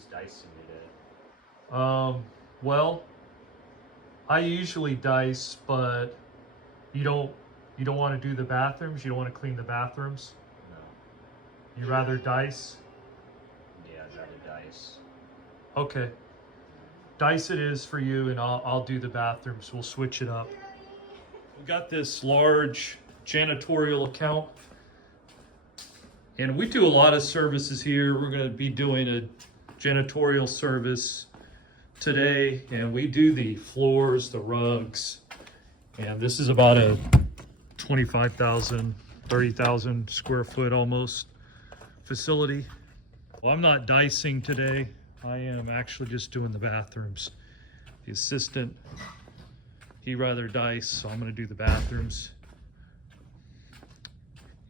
use DISE today? Well, I usually dice, but you don't want to do the bathrooms. You don't want to clean the bathrooms. No. You rather dice? Yeah, I'd rather DISE. Okay. Dice it is for you, and I'll do the bathrooms. We'll switch it up. We got this large janitorial account, and we do a lot of services here. We're going to be doing a janitorial service today, and we do the floors, the rugs, and this is about a 25,000, 30,000 square foot almost facility. Well, I'm not dicing today. I am actually just doing the bathrooms. The assistant, he'd rather dice, so I'm gonna do the bathrooms.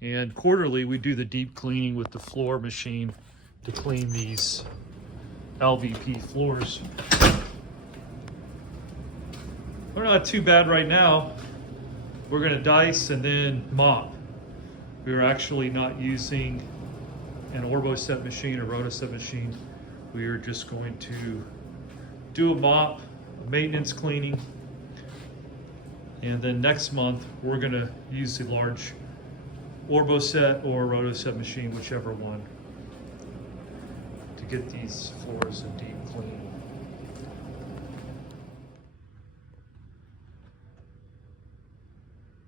And quarterly, we do the deep cleaning with the floor machine to clean these LVP floors. They're not too bad right now. We're gonna dice and then mop. We're actually not using an Orboset machine or Rotoset machine. We are just going to do a mop, maintenance cleaning, and then next month we're gonna use the large Orboset or Rotoset machine, whichever one, to get these floors in deep clean.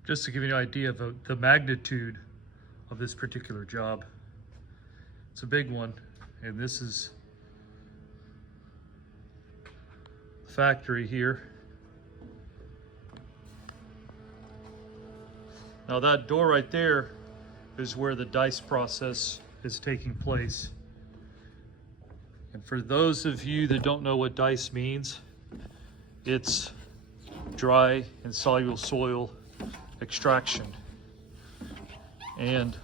Just to give you an idea of the magnitude of this particular job. It's a big one, and this is the factory here. Now that door right there is where the DISE process is taking place. And for those of you that don't know what DISE means, it's dry and soluble soil extraction. And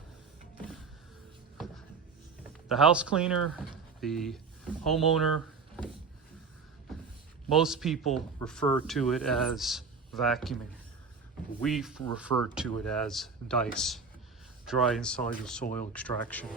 the house cleaner, the homeowner, most people refer to it as vacuuming. We refer to it as DISE, dry and soluble soil extraction.